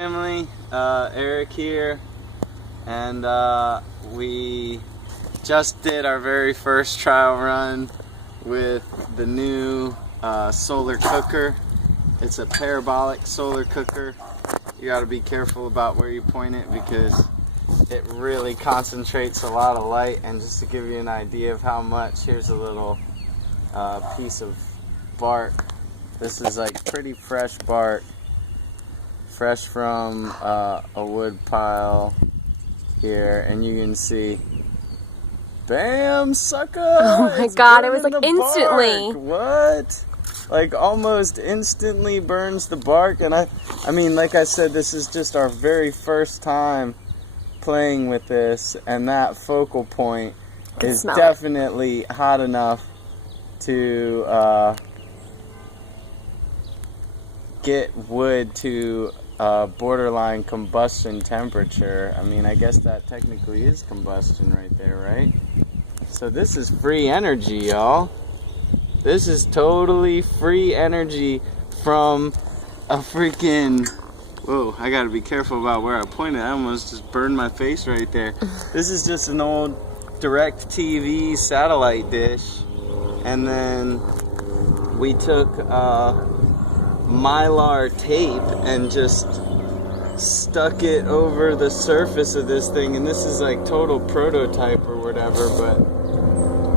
Family, Eric here, and we just did our very first trial run with the new solar cooker. It's a parabolic solar cooker. You got to be careful about where you point it because it really concentrates a lot of light. And just to give you an idea of how much, here's a little piece of bark. This is like pretty fresh bark, fresh from a wood pile here, and you can see, bam, sucker! Oh my god, it was like instantly. Bark. What? Like almost instantly burns the bark. And I mean, like I said, this is just our very first time playing with this, and that focal point is definitely hot enough to get wood to borderline combustion temperature. I mean, I guess that technically is combustion right there, right? So this is free energy, y'all. This is totally free energy from a freaking... Whoa, I gotta be careful about where I pointed. I almost just burned my face right there. This is just an old DirecTV satellite dish. And then we took mylar tape and just stuck it over the surface of this thing, and this is like total prototype or whatever, but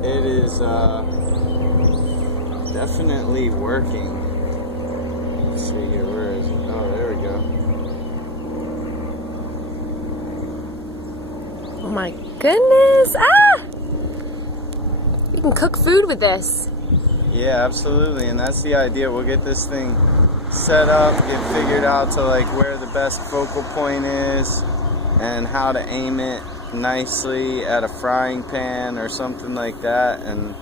it is definitely working. Let's see here, where is it? Oh, there we go. Oh my goodness! Ah! You can cook food with this. Yeah, absolutely, and that's the idea. We'll get this thing set up, get figured out to like where the best focal point is and how to aim it nicely at a frying pan or something like that. And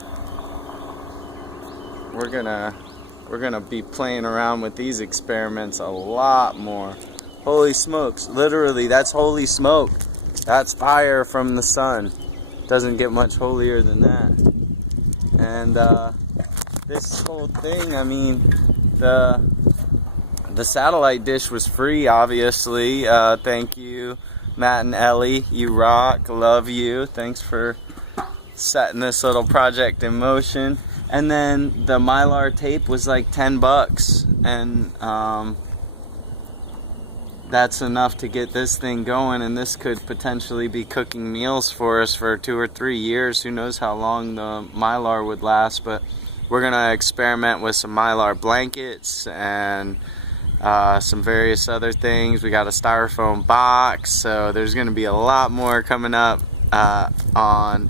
we're gonna be playing around with these experiments a lot more. Holy smokes, literally, that's holy smoke. That's fire from the sun. Doesn't get much holier than that. And this whole thing, I mean, the satellite dish was free, obviously. Thank you, Matt and Ellie. You rock. Love you. Thanks for setting this little project in motion. And then the mylar tape was like $10, and that's enough to get this thing going. And this could potentially be cooking meals for us for 2 or 3 years. Who knows how long the mylar would last? But we're gonna experiment with some mylar blankets and some various other things. We got a styrofoam box, so there's going to be a lot more coming up on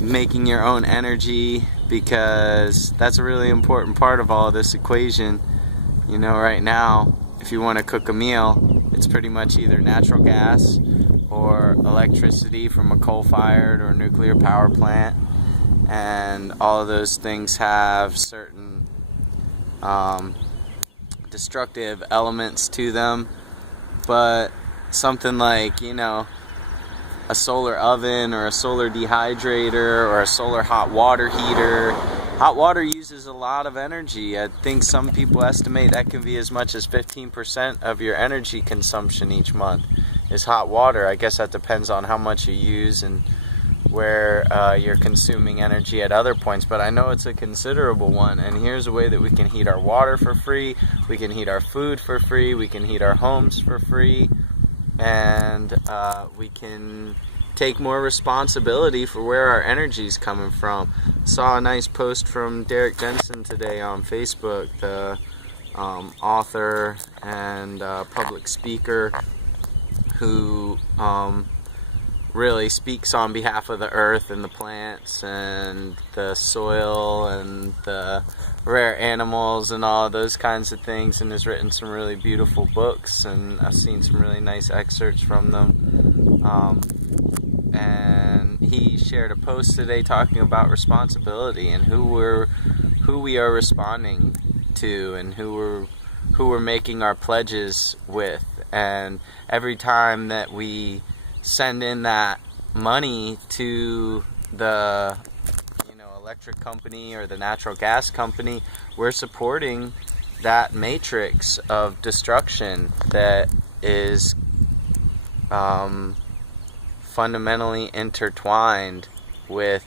making your own energy, because that's a really important part of all of this equation. You know, right now, if you want to cook a meal, it's pretty much either natural gas or electricity from a coal-fired or nuclear power plant, and all of those things have certain destructive elements to them. But something like, you know, a solar oven or a solar dehydrator or a solar hot water heater. Hot water uses a lot of energy. I think some people estimate that can be as much as 15% of your energy consumption each month is hot water. I guess that depends on how much you use and where you're consuming energy at other points, but I know it's a considerable one. And here's a way that we can heat our water for free, we can heat our food for free, we can heat our homes for free, and we can take more responsibility for where our energy is coming from. Saw a nice post from Derek Jensen today on Facebook, the author and public speaker who really speaks on behalf of the earth and the plants and the soil and the rare animals and all those kinds of things, and has written some really beautiful books, and I've seen some really nice excerpts from them. And he shared a post today talking about responsibility and who we are responding to and who we're making our pledges with. And every time that we send in that money to the electric company or the natural gas company, we're supporting that matrix of destruction that is fundamentally intertwined with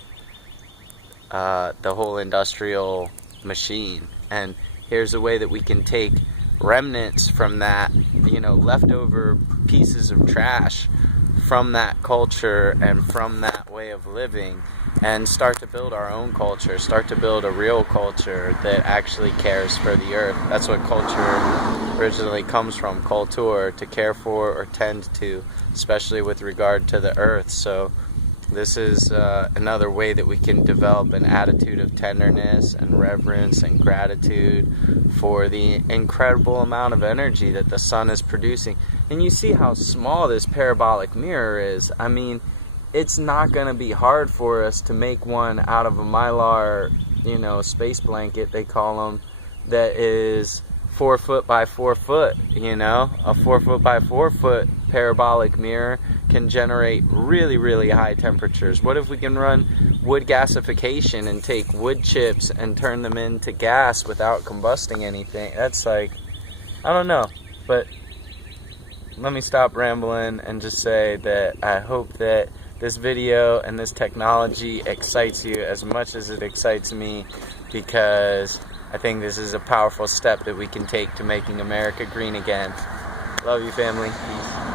the whole industrial machine. And here's a way that we can take remnants from that, leftover pieces of trash from that culture and from that way of living, and start to build our own culture, start to build a real culture that actually cares for the earth. That's what culture originally comes from, cultur, to care for or tend to, especially with regard to the earth. So this is another way that we can develop an attitude of tenderness and reverence and gratitude for the incredible amount of energy that the sun is producing. And you see how small this parabolic mirror is. I mean, it's not going to be hard for us to make one out of a mylar, space blanket, they call them, that is 4 foot by 4 foot. A 4 foot by 4 foot parabolic mirror can generate really, really high temperatures. What if we can run wood gasification and take wood chips and turn them into gas without combusting anything? That's like, I don't know. But let me stop rambling and just say that I hope that this video and this technology excites you as much as it excites me, because I think this is a powerful step that we can take to making America green again. Love you, family. Peace.